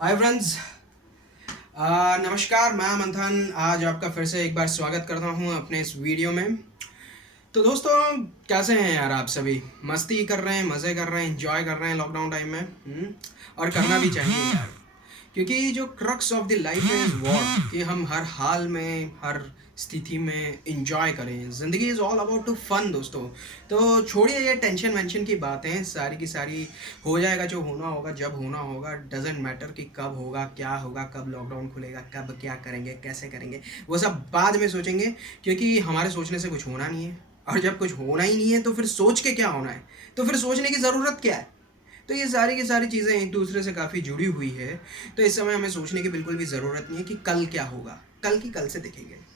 Hi friends. नमस्कार, मैं मंथन आज आपका फिर से एक बार स्वागत करता हूँ अपने इस वीडियो में। तो दोस्तों, कैसे हैं यार आप सभी? मस्ती कर रहे हैं, मज़े कर रहे हैं, एंजॉय कर रहे हैं लॉकडाउन टाइम में? और करना भी चाहिए यार, क्योंकि जो क्रक्स ऑफ द लाइफ है इज़ वॉट कि हम हर हाल में, हर स्थिति में इंजॉय करें। ज़िंदगी is all about to fun दोस्तों। तो छोड़िए ये टेंशन वेंशन की बातें, सारी की सारी हो जाएगा जो होना होगा जब होना होगा। डजेंट मैटर कि कब होगा, क्या होगा, कब लॉकडाउन खुलेगा, कब क्या करेंगे, कैसे करेंगे, वो सब बाद में सोचेंगे, क्योंकि हमारे सोचने से कुछ होना नहीं है। और जब कुछ होना ही नहीं है तो फिर सोच के क्या होना है? तो फिर सोचने की ज़रूरत क्या है? तो ये सारी की सारी चीज़ें एक दूसरे से काफ़ी जुड़ी हुई है। तो इस समय हमें सोचने की बिल्कुल भी ज़रूरत नहीं है कि कल क्या होगा, कल की कल से देखेंगे।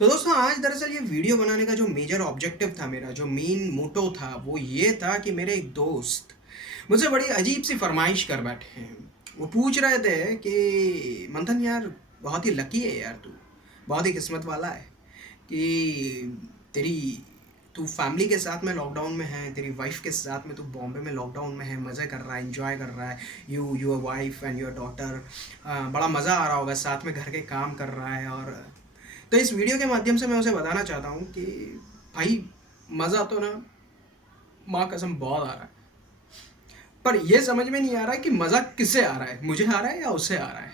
तो दोस्तों, आज दरअसल ये वीडियो बनाने का जो मेजर ऑब्जेक्टिव था, मेरा जो मेन मोटो था, वो ये था कि मेरे एक दोस्त मुझसे बड़ी अजीब सी फरमाइश कर बैठे हैं। वो पूछ रहे थे कि मंथन यार, बहुत ही लकी है यार तू, बहुत ही किस्मत वाला है कि तेरी तू फैमिली के साथ में लॉकडाउन में है, तेरी वाइफ के साथ में तू बॉम्बे में लॉकडाउन में है, मज़े कर रहा है, एंजॉय कर रहा है। You your wife and your daughter, बड़ा मज़ा आ रहा होगा, साथ में घर के काम कर रहा है। और तो इस वीडियो के माध्यम से मैं उसे बताना चाहता हूँ कि भाई, मज़ा तो ना माँ कसम बहुत आ रहा है, पर यह समझ में नहीं आ रहा है कि मज़ा किससे आ रहा है, मुझे आ रहा है या उससे आ रहा है।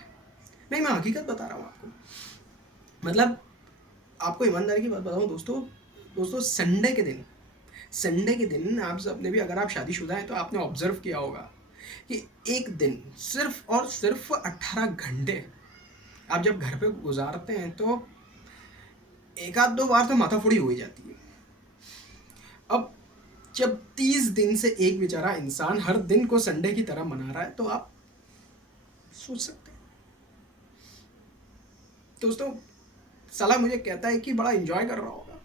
नहीं, मैं हकीकत बता रहा हूँ आपको। मतलब, आपको ईमानदारी की बात बताऊँ दोस्तों, संडे के दिन आप सबने भी, अगर आप शादीशुदा हैं तो आपने ऑब्जर्व किया होगा कि एक दिन सिर्फ और सिर्फ 18 घंटे आप जब घर पे गुजारते हैं तो एक आध दो बार तो माथाफोड़ी हो ही जाती है। अब जब 30 दिन से एक बेचारा इंसान हर दिन को संडे की तरह मना रहा है, तो आप सोच सकते हैं दोस्तों। साला मुझे कहता है कि बड़ा एंजॉय कर रहा होगा।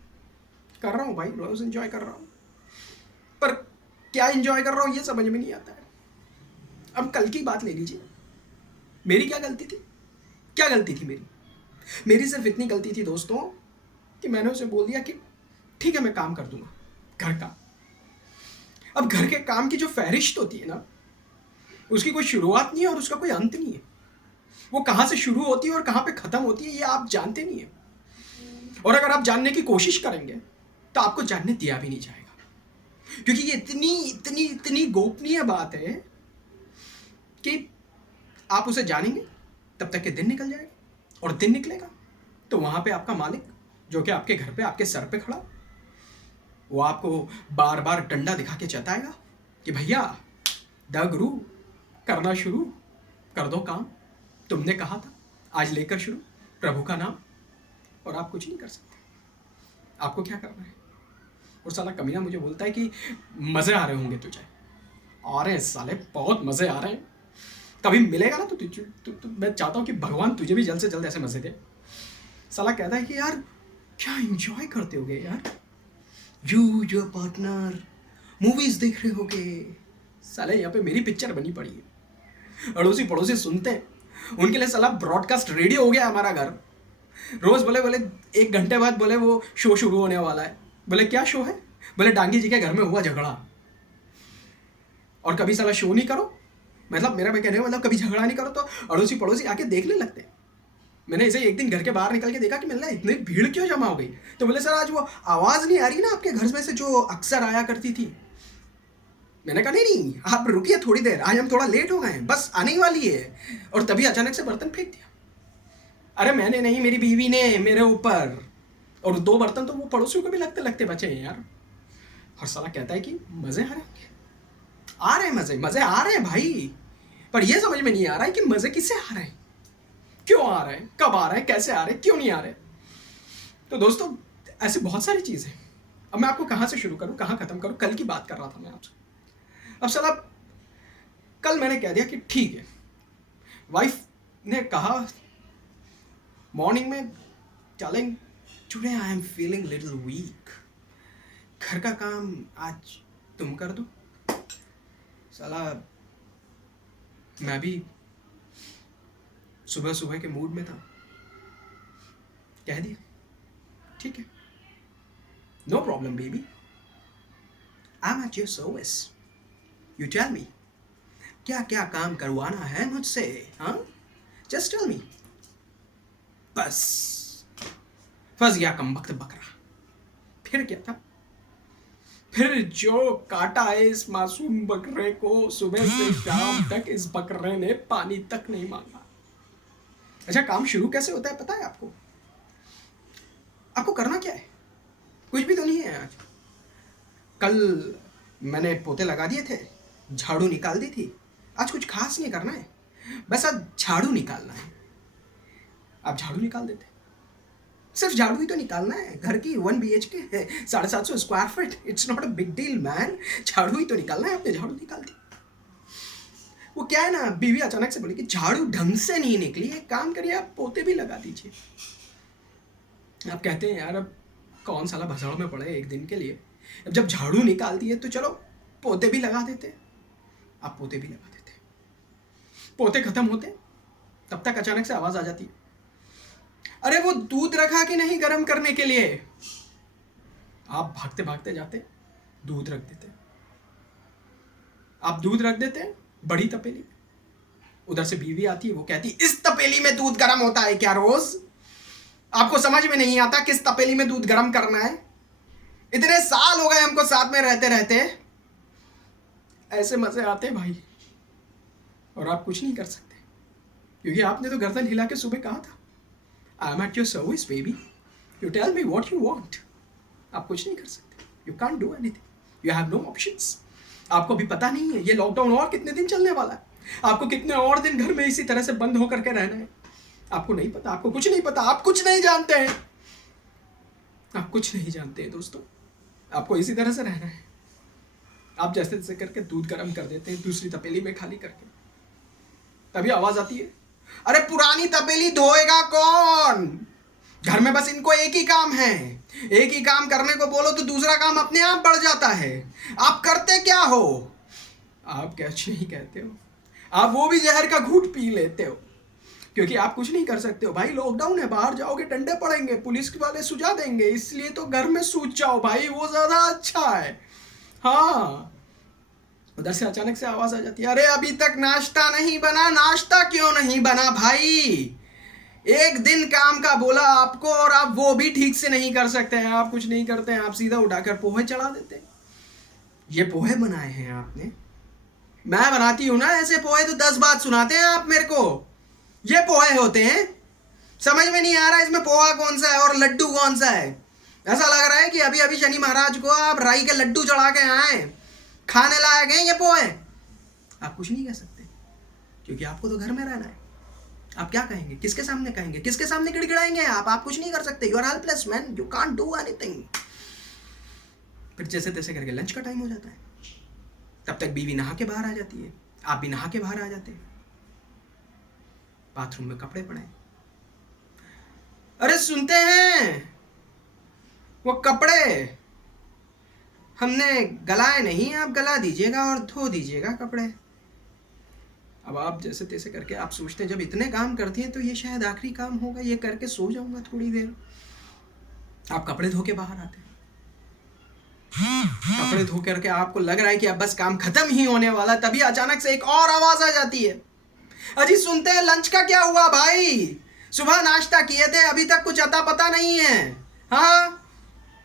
कर रहा हूँ भाई, रोज एंजॉय कर रहा हूँ, पर क्या एंजॉय कर रहा हूँ ये समझ में नहीं आता है। अब कल की बात ले लीजिए, मेरी क्या गलती थी? क्या गलती थी मेरी? मेरी सिर्फ इतनी गलती थी दोस्तों कि मैंने उसे बोल दिया कि ठीक है, मैं काम कर दूंगा घर का। अब घर के काम की जो फहरिस्त होती है ना, उसकी कोई शुरुआत नहीं है और उसका कोई अंत नहीं है। वो कहाँ से शुरू होती है और कहाँ पे ख़त्म होती है ये आप जानते नहीं है। और अगर आप जानने की कोशिश करेंगे तो आपको जानने दिया भी नहीं जाएगा, क्योंकि ये इतनी इतनी इतनी गोपनीय बात है कि आप उसे जानेंगे तब तक के दिन निकल जाएगा, और दिन निकलेगा तो वहाँ पे आपका मालिक, जो कि आपके घर पे आपके सर पे खड़ा, वो आपको बार बार डंडा दिखा के चताएगा कि भैया, द गुरु, करना शुरू कर दो काम, तुमने कहा था आज लेकर शुरू प्रभु का नाम। और आप कुछ नहीं कर सकते। आपको क्या करना है? और साला कमीना मुझे बोलता है कि मज़े आ रहे होंगे तुझे। आ रहे हैं साले, बहुत मज़े आ रहे हैं। कभी मिलेगा ना तो मैं चाहता हूँ कि भगवान तुझे भी जल्द से जल्द ऐसे मज़े दे। साला कहता है कि यार, क्या इंजॉय करते होगे यार, यू योर पार्टनर मूवीज़ देख रहे होगे। साले यहाँ पे मेरी पिक्चर बनी पड़ी है, अड़ोसी पड़ोसी सुनते हैं, उनके लिए साला ब्रॉडकास्ट रेडियो हो गया हमारा घर। रोज़ बोले बोले 1 घंटे बाद बोले वो शो शुरू होने वाला है। बोले क्या शो है? बोले डांगी जी के घर में हुआ झगड़ा। और कभी साला शो नहीं करो, मतलब मेरा मैं कहने का मतलब कभी झगड़ा नहीं करो तो अड़ोसी पड़ोसी आके देखने लगते हैं। मैंने इसे एक दिन घर के बाहर निकल के देखा कि मिलना इतनी भीड़ क्यों जमा हो गई। तो बोले सर, आज वो आवाज़ नहीं आ रही ना आपके घर में से जो अक्सर आया करती थी। मैंने कहा नहीं नहीं, आप रुकिए थोड़ी देर, आज हम थोड़ा लेट हो गए हैं, बस आने ही वाली है। और तभी अचानक से बर्तन फेंक दिया। अरे मैंने नहीं, मेरी बीवी ने मेरे ऊपर। और 2 बर्तन तो वो पड़ोसियों को भी लगते लगते बचे हैं यार। और साला कहता है कि मज़े आ रहे हैं। आ रहे हैं मज़े, मज़े आ रहे हैं भाई, पर ये समझ में नहीं आ रहा है कि मज़े किससे आ रहे हैं, क्यों आ रहे हैं, कब आ रहे हैं, कैसे आ रहे हैं, क्यों नहीं आ रहे। तो दोस्तों, ऐसी बहुत सारी चीज़ें। अब मैं आपको कहाँ से शुरू करूँ, कहाँ ख़त्म करूँ? कल की बात कर रहा था मैं आपसे। अब साला कल मैंने कह दिया कि ठीक है। वाइफ ने कहा मॉर्निंग में, चलें today I am feeling little week, घर का काम आज तुम कर दो। साला मैं भी सुबह सुबह के मूड में था, कह दिया ठीक है, no problem baby, I am at your service, you tell me क्या क्या काम करवाना है मुझसे? हाँ, जस्ट टेल मी। बस फंस गया कमबख्त बकरा। फिर क्या था? फिर जो काटा है इस मासूम बकरे को, सुबह से शाम तक इस बकरे ने पानी तक नहीं मांगा। अच्छा, काम शुरू कैसे होता है पता है आपको? आपको करना क्या है? कुछ भी तो नहीं है। आज कल मैंने पोते लगा दिए थे, झाड़ू निकाल दी थी। आज कुछ खास नहीं करना है, बस आज झाड़ू निकालना है। आप झाड़ू निकाल देते, सिर्फ झाड़ू ही तो निकालना है। घर की 1 BHK है, 750 square feet, it's not a big deal man. झाड़ू ही तो निकालना है, आपने झाड़ू निकाल दी। वो क्या है ना, बीवी अचानक से बोली कि झाड़ू ढंग से नहीं निकली, एक काम करिए आप पोते भी लगा दीजिए। आप कहते हैं यार अब कौन साला भसड़ में पड़े एक दिन के लिए, अब जब झाड़ू निकाल दिए तो चलो पोते भी लगा देते। आप पोते भी लगा देते, पोते खत्म होते तब तक अचानक से आवाज आ जाती है, अरे वो दूध रखा कि नहीं गर्म करने के लिए। आप भागते भागते जाते, दूध रख देते। आप दूध रख देते बड़ी तपेली, उधर से बीवी आती है, वो कहती इस तपेली में दूध गर्म होता है क्या रोज? आपको समझ में नहीं आता किस तपेली में दूध गर्म करना है? इतने साल हो गए हमको साथ में रहते रहते, ऐसे मजे आते भाई, और आप कुछ नहीं कर सकते क्योंकि आपने तो गर्दन हिला के सुबह कहा था, I am at your service baby, you tell me what you want. आप कुछ नहीं कर सकते, you can't do anything, you have no options. आपको भी पता नहीं है ये लॉकडाउन और कितने दिन चलने वाला है, आपको कितने और दिन घर में इसी तरह से बंद होकर के रहना है। आपको नहीं पता, आपको कुछ नहीं पता, आप कुछ नहीं जानते हैं, आप कुछ नहीं जानते हैं दोस्तों। आपको इसी तरह से रहना है। आप जैसे तैसे करके दूध गर्म कर देते हैं दूसरी तपेली में खाली करके, तभी आवाज आती है, अरे पुरानी तपेली धोएगा कौन? घर में बस इनको एक ही काम है, एक ही काम करने को बोलो तो दूसरा काम अपने आप बढ़ जाता है। आप करते क्या हो? आप कुछ नहीं कहते हो, आप वो भी जहर का घूंट पी लेते हो क्योंकि आप कुछ नहीं कर सकते हो भाई। लॉकडाउन है, बाहर जाओगे डंडे पड़ेंगे, पुलिस वाले सुझा देंगे, इसलिए तो घर में सूझ जाओ भाई, वो ज्यादा अच्छा है। हाँ, उधर से अचानक से आवाज आ जाती है, अरे अभी तक नाश्ता नहीं बना। नाश्ता क्यों नहीं बना भाई? एक दिन काम का बोला आपको और आप वो भी ठीक से नहीं कर सकते हैं। आप कुछ नहीं करते हैं, आप सीधा उठाकर पोहे चढ़ा देते हैं। ये पोहे बनाए हैं आपने? मैं बनाती हूं ना ऐसे पोहे तो 10 बात सुनाते हैं आप मेरे को। ये पोहे होते हैं, समझ में नहीं आ रहा इसमें पोहा कौन सा है और लड्डू कौन सा है। ऐसा लग रहा है कि अभी अभी शनि महाराज को आप राई के लड्डू चढ़ा के आए, खाने लायक हैं ये पोहे। आप कुछ नहीं कह सकते क्योंकि आपको तो घर में रहना है। आप क्या कहेंगे, किसके सामने कहेंगे, किसके सामने गिड़गिड़ाएंगे? आप कुछ नहीं कर सकते, you are helpless man, you can't do anything. फिर जैसे तैसे करके लंच का टाइम हो जाता है, तब तक बीवी नहा के बाहर आ जाती है, आप भी नहा के बाहर आ जाते हैं। बाथरूम में कपड़े पड़े, अरे सुनते हैं वो कपड़े हमने गलाए नहीं, आप गला दीजिएगा और धो दीजिएगा कपड़े। अब आप जैसे तैसे करके आप सोचते हैं जब इतने काम करती हैं तो ये शायद आखिरी काम होगा, ये करके सो जाऊंगा थोड़ी देर। आप कपड़े धो के बाहर आते हैं, कपड़े धो करके आपको लग रहा है कि अब बस काम खत्म ही होने वाला, तभी अचानक से एक और आवाज आ जाती है, अजी सुनते हैं लंच का क्या हुआ भाई? सुबह नाश्ता किए थे, अभी तक कुछ अता पता नहीं है। हाँ,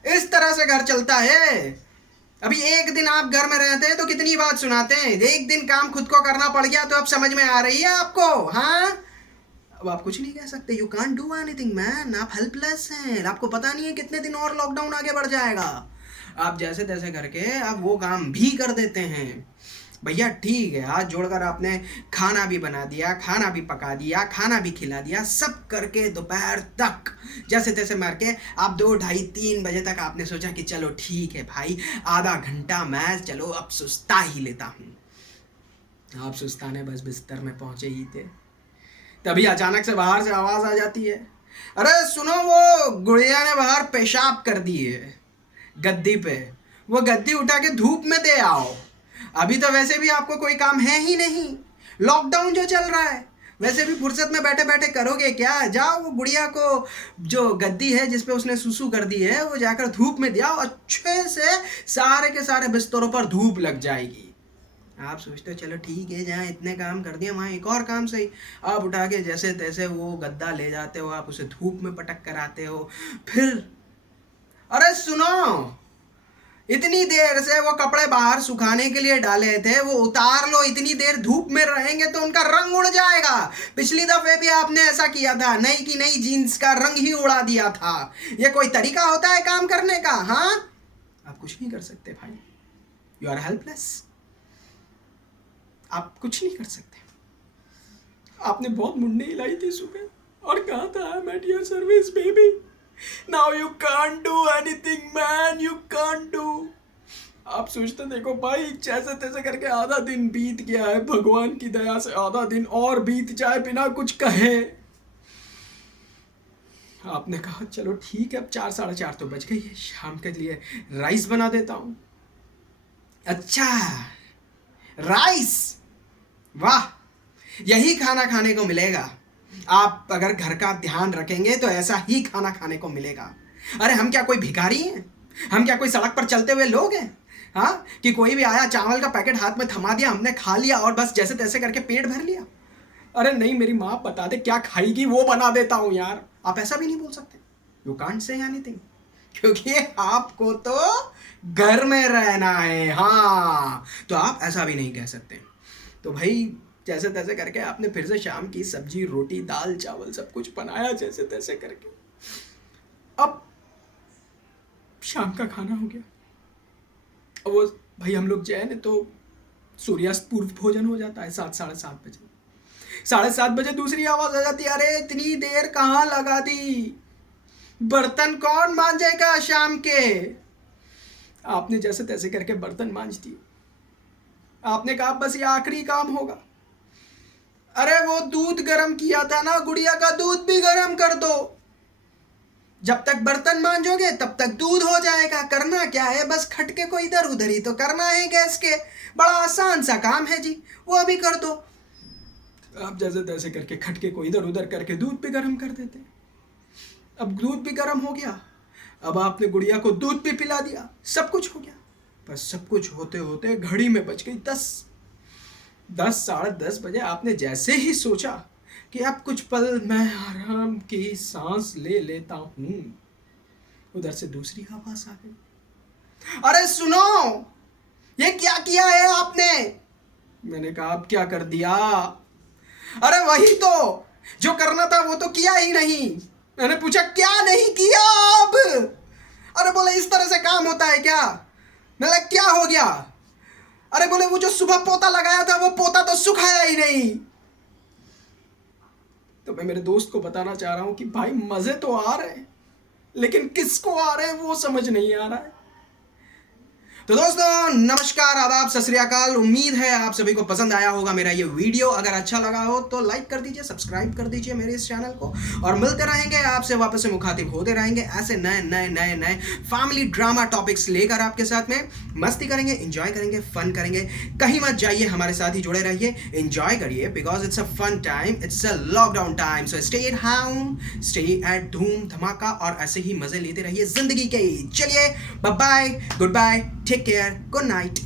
इस तरह से घर चलता है। अभी एक दिन आप घर में रहते हैं तो कितनी बात सुनाते हैं, एक दिन काम खुद को करना पड़ गया तो अब समझ में आ रही है आपको। हाँ, अब आप कुछ नहीं कह सकते, you can't do anything man, आप हेल्पलेस हैं। आपको पता नहीं है कितने दिन और लॉकडाउन आगे बढ़ जाएगा। आप जैसे तैसे करके आप वो काम भी कर देते हैं। भैया ठीक है, हाथ जोड़कर आपने खाना भी बना दिया, खाना भी पका दिया, खाना भी खिला दिया, सब करके दोपहर तक जैसे तैसे मार के आप 2, 2:30, 3 बजे तक आपने सोचा कि चलो ठीक है भाई, आधा घंटा मैं चलो अब सुस्ता ही लेता हूँ। आप सुस्ताने बस बिस्तर में पहुंचे ही थे, तभी अचानक से बाहर से आवाज आ जाती है, अरे सुनो वो गुड़िया ने बाहर पेशाब कर दी है गद्दी पे, वो गद्दी उठा के धूप में दे आओ। अभी तो वैसे भी आपको कोई काम है ही नहीं, लॉकडाउन जो चल रहा है, वैसे भी फुर्सत में बैठे बैठे करोगे क्या? जाओ वो गुड़िया को जो गद्दी है जिसपे उसने सुसु कर दी है वो जाकर धूप में दिया, अच्छे से सारे के सारे बिस्तरों पर धूप लग जाएगी। आप सोचते हो चलो ठीक है, जहाँ इतने काम कर दिए वहाँ एक और काम सही। आप उठा के जैसे तैसे वो गद्दा ले जाते हो, आप उसे धूप में पटक कर आते हो। फिर अरे सुनो, इतनी देर से वो कपड़े बाहर सुखाने के लिए डाले थे, वो उतार लो। इतनी देर धूप में रहेंगे तो उनका रंग उड़ जाएगा। पिछली दफे भी आपने ऐसा किया था, नई की नई जीन्स का रंग ही उड़ा दिया था। ये कोई तरीका होता है काम करने का? हाँ, आप कुछ नहीं कर सकते भाई, यू आर हेल्पलेस। आप कुछ नहीं कर सकते। आपने बहुत मुंडी हिलाई थी सुबह और कहा था I am at your service baby. Now you can't do anything man, you can't do. आप सोचते देखो भाई, जैसे तैसे करके आधा दिन बीत गया है, भगवान की दया से आधा दिन और बीत जाए बिना कुछ कहे। आपने कहा चलो ठीक है, अब 4 साढ़े 4 तो बज गई है, शाम के लिए राइस बना देता हूं। अच्छा, राइस, वाह, यही खाना खाने को मिलेगा। आप अगर घर का ध्यान रखेंगे तो ऐसा ही खाना खाने को मिलेगा। अरे हम क्या कोई भिखारी हैं? हम क्या कोई सड़क पर चलते हुए लोग हैं? हाँ, कि कोई भी आया चावल का पैकेट हाथ में थमा दिया, हमने खा लिया और बस जैसे तैसे करके पेट भर लिया। अरे नहीं, मेरी माँ बता दे क्या खाएगी वो बना देता हूँ यार। आप ऐसा भी नहीं बोल सकते, यू कांट से एनीथिंग, क्योंकि आपको तो घर में रहना है। हाँ, तो आप ऐसा भी नहीं कह सकते। तो भाई जैसे तैसे करके आपने फिर से शाम की सब्जी रोटी दाल चावल सब कुछ बनाया जैसे तैसे करके। अब शाम का खाना हो गया। अब वो भाई हम लोग जैन है तो सूर्यास्त पूर्व भोजन हो जाता है 7 साढ़े 7 बजे। 7:30 बजे दूसरी आवाज आ जाती है, अरे इतनी देर कहाँ लगा दी, बर्तन कौन मांजेगा शाम के? आपने जैसे तैसे करके बर्तन मांज दिए। आपने कहा बस ये आखिरी काम होगा। अरे वो दूध गर्म किया था ना, गुड़िया का दूध भी गर्म कर दो। जब तक बर्तन मांजोगे तब तक दूध हो जाएगा। करना क्या है, बस खटके को इधर उधर ही तो करना है गैस के। बड़ा आसान सा काम है जी, वो भी कर दो। आप जैसे तैसे करके खटके को इधर उधर करके दूध भी गर्म कर देते। अब दूध भी गर्म हो गया, अब आपने गुड़िया को दूध भी पिला दिया, सब कुछ हो गया। बस सब कुछ होते होते घड़ी में बज गई 10 साढ़े 10 बजे। आपने जैसे ही सोचा कि अब कुछ पल मैं आराम की सांस ले लेता हूं, उधर से दूसरी आवाज आ गई, अरे सुनो, ये क्या किया है आपने? मैंने कहा अब क्या कर दिया? अरे वही तो जो करना था वो तो किया ही नहीं। मैंने पूछा क्या नहीं किया अब? अरे बोले इस तरह से काम होता है क्या? मैंने क्या हो गया? अरे बोले वो जो सुबह पोता लगाया था वो पोता तो सुखाया ही नहीं। तो मैं मेरे दोस्त को बताना चाह रहा हूं कि भाई मजे तो आ रहे हैं, लेकिन किसको आ रहे हैं वो समझ नहीं आ रहा है। तो दोस्तों नमस्कार, आदाब, सत श्री अकाल। उम्मीद है आप सभी को पसंद आया होगा मेरा ये वीडियो। अगर अच्छा लगा हो तो लाइक कर दीजिए, सब्सक्राइब कर दीजिए मेरे इस चैनल को, और मिलते रहेंगे आपसे, वापस से मुखातिब होते रहेंगे ऐसे नए नए नए नए फैमिली ड्रामा टॉपिक्स लेकर आपके साथ में मस्ती करेंगे, एंजॉय करेंगे, फन करेंगे। कहीं मत जाइए, हमारे साथ ही जुड़े रहिए, एंजॉय करिए, because it's a fun time, it's a lockdown time. So stay at home, stay at धूम धमाका, और ऐसे ही मजे लेते रहिए जिंदगी के। चलिए bye bye, goodbye, take care, good night.